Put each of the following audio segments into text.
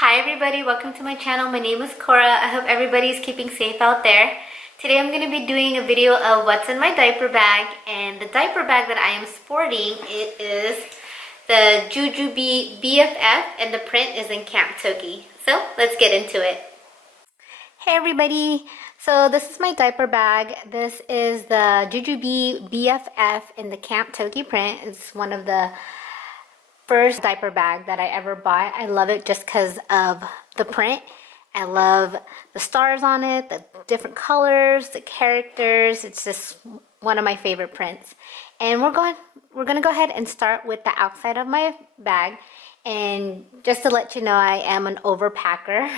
Hi everybody, welcome to my channel. My name is Cora. I hope everybody's keeping safe out there. Today I'm going to be doing a video of what's in my diaper bag, and the diaper bag that I am sporting, it is the Jujube BFF and the print is in Camp Toki. So let's get into it. Hey everybody, so this is my diaper bag. This is the Jujube BFF in the Camp Toki print. It's one of the first diaper bag that I ever bought. I love it just because of the print. I love the stars on it, the different colors, the characters. It's just one of my favorite prints. And we're gonna go ahead and start with the outside of my bag. And just to let you know, I am an overpacker.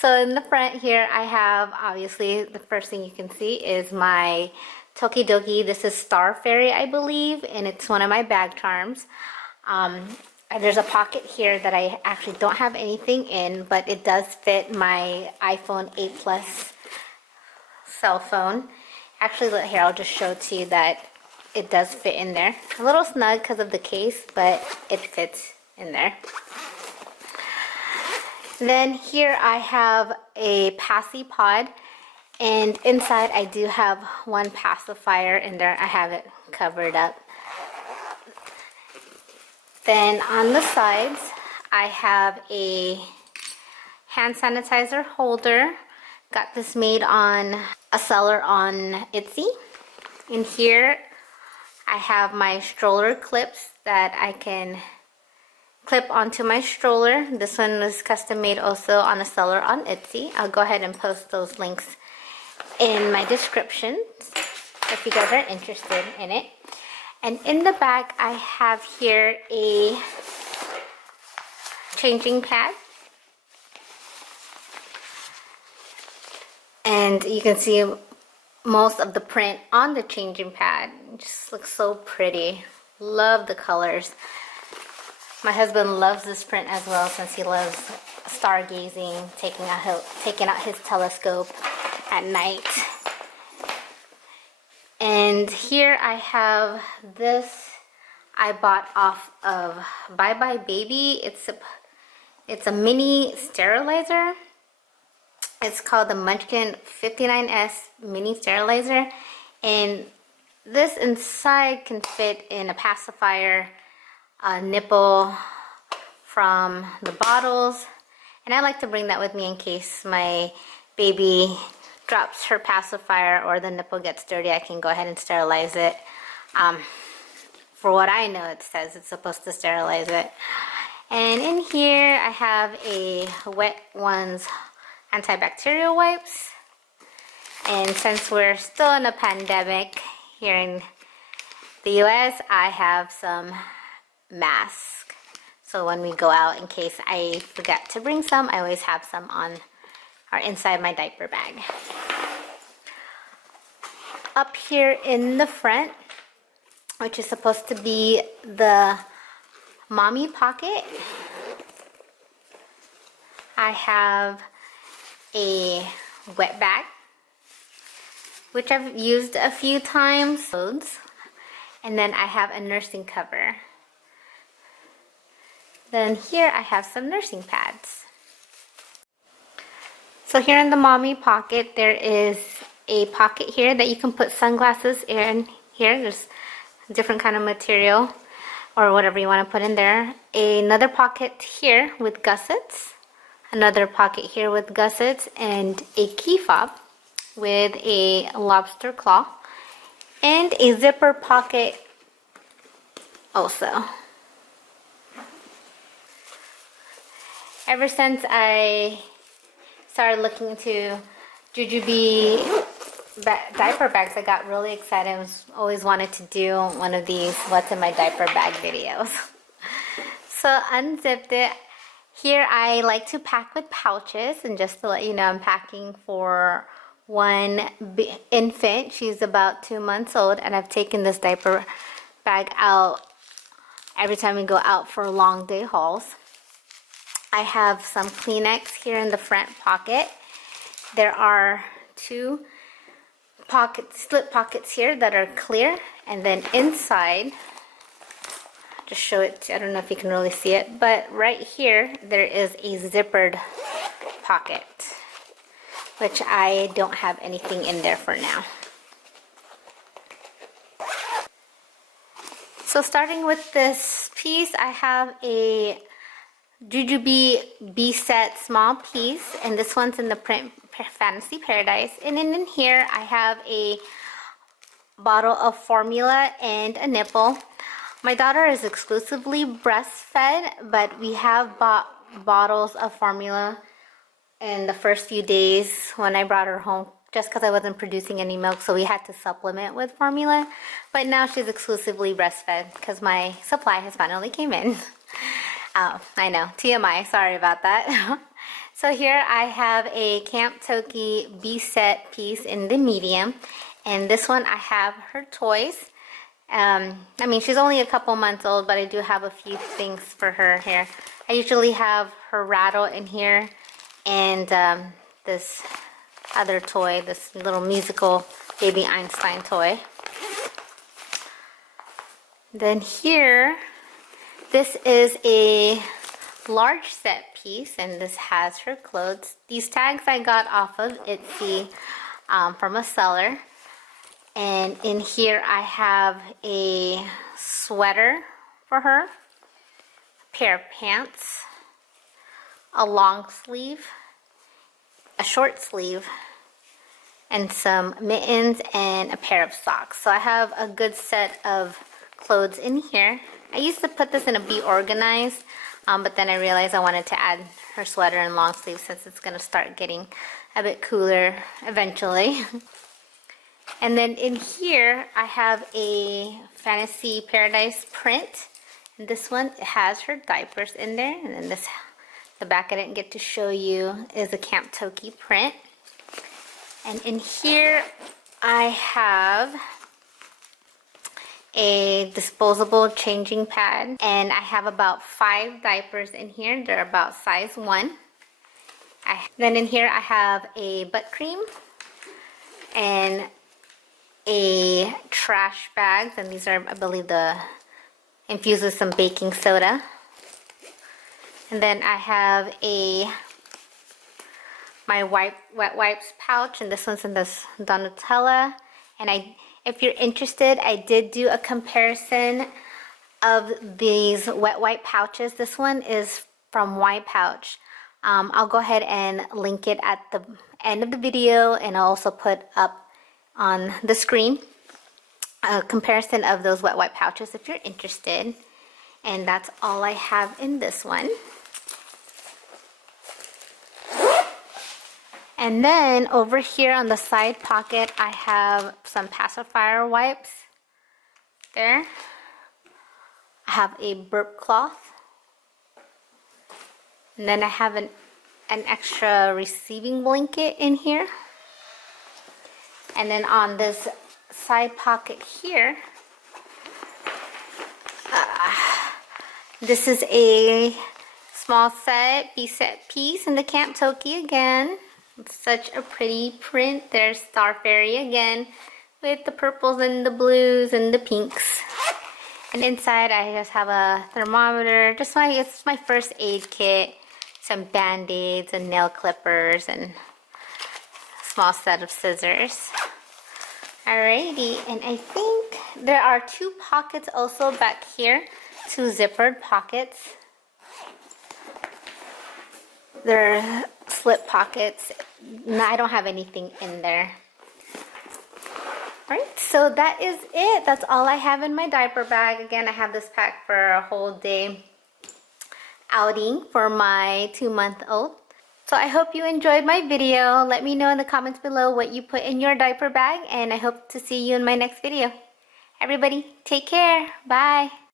So in the front here, I have, obviously, the first thing you can see is my Tokidoki. This is Star Fairy, I believe, and it's one of my bag charms. There's a pocket here that I actually don't have anything in, but it does fit my iPhone 8 Plus cell phone. Actually, here, I'll just show to you that it does fit in there. A little snug because of the case, but it fits in there. Then here I have a passy pod, and inside I do have one pacifier in there. I have it covered up. Then on the sides, I have a hand sanitizer holder. Got this made on a seller on Etsy. In here, I have my stroller clips that I can clip onto my stroller. This one was custom made also on a seller on Etsy. I'll go ahead and post those links in my description if you guys are interested in it. And in the back, I have here a changing pad. And you can see most of the print on the changing pad. It just looks so pretty. Love the colors. My husband loves this print as well, since he loves stargazing, taking out his telescope at night. And here I have this I bought off of Bye Bye Baby. It's a mini sterilizer. It's called the Munchkin 59S mini sterilizer, and this inside can fit in a pacifier, a nipple from the bottles, and I like to bring that with me in case my baby drops her pacifier or the nipple gets dirty. I can go ahead and sterilize it. For what I know, it says it's supposed to sterilize it. And in here I have a Wet Ones Antibacterial Wipes. And since we're still in a pandemic here in the US, I have some masks. So when we go out, in case I forget to bring some, I always have some on or inside my diaper bag. Up here in the front, which is supposed to be the mommy pocket, I have a wet bag, which I've used a few times. And then I have a nursing cover. Then here I have some nursing pads. So here in the mommy pocket, there is a pocket here that you can put sunglasses in here. There's a different kind of material or whatever you want to put in there. Another pocket here with gussets. Another pocket here with gussets, and a key fob with a lobster claw. And a zipper pocket also. Ever since I started looking into Jujube diaper bags, I got really excited. I always wanted to do one of these what's in my diaper bag videos. So unzipped it. Here I like to pack with pouches, and just to let you know, I'm packing for one infant. She's about 2 months old, and I've taken this diaper bag out every time we go out for long day hauls. I have some Kleenex here in the front pocket. There are two slip pockets here that are clear, and then inside, just show it. I don't know if you can really see it, but right here there is a zippered pocket, which I don't have anything in there for now. So starting with this piece, I have a Jujube Be Set small piece, and this one's in the print Fantasy Paradise. And then in here I have a bottle of formula and a nipple. My daughter is exclusively breastfed, but we have bought bottles of formula in the first few days when I brought her home, just because I wasn't producing any milk, so we had to supplement with formula. But now she's exclusively breastfed because my supply has finally came in. Oh, I know, TMI, sorry about that. So here I have a Camp Toki Be Set piece in the medium, and this one I have her toys. I mean, she's only a couple months old, but I do have a few things for her here. I usually have her rattle in here, and this other toy, this little musical Baby Einstein toy. Then here, this is a large set piece, and this has her clothes. These tags I got off of Etsy from a seller. And in here I have a sweater for her, a pair of pants, a long sleeve, a short sleeve, and some mittens and a pair of socks. So I have a good set of clothes in here. I used to put this in a Be Organized, but then I realized I wanted to add her sweater and long sleeve since it's going to start getting a bit cooler eventually. And then in here I have a Fantasy Paradise print. And this one has her diapers in there, and then this, the back I didn't get to show you, is a Camp Toki print. And in here I have a disposable changing pad, and I have about 5 diapers in here. They're about size 1. Then in here I have a butt cream and a trash bags, and these are, I believe, infused with some baking soda. And then I have my wet wipes pouch, and this one's in this Donatella. And if you're interested, I did do a comparison of these wet wipe pouches. This one is from Y Pouch. I'll go ahead and link it at the end of the video, and I'll also put up on the screen a comparison of those wet wipe pouches if you're interested. And that's all I have in this one. And then over here on the side pocket, I have some pacifier wipes. There. I have a burp cloth. And then I have an extra receiving blanket in here. And then on this side pocket here, this is a small set, Be Set piece in the Camp Toki again. It's such a pretty print. There's Star Fairy again with the purples and the blues and the pinks. And inside I just have a thermometer, it's my first aid kit, some band-aids and nail clippers and a small set of scissors. Alrighty, and I think there are 2 pockets also back here, 2 zippered pockets. They're slip pockets. No, I don't have anything in there. Alright, so that is it. That's all I have in my diaper bag. Again, I have this packed for a whole day outing for my 2-month-old. So I hope you enjoyed my video. Let me know in the comments below what you put in your diaper bag, and I hope to see you in my next video. Everybody, take care. Bye.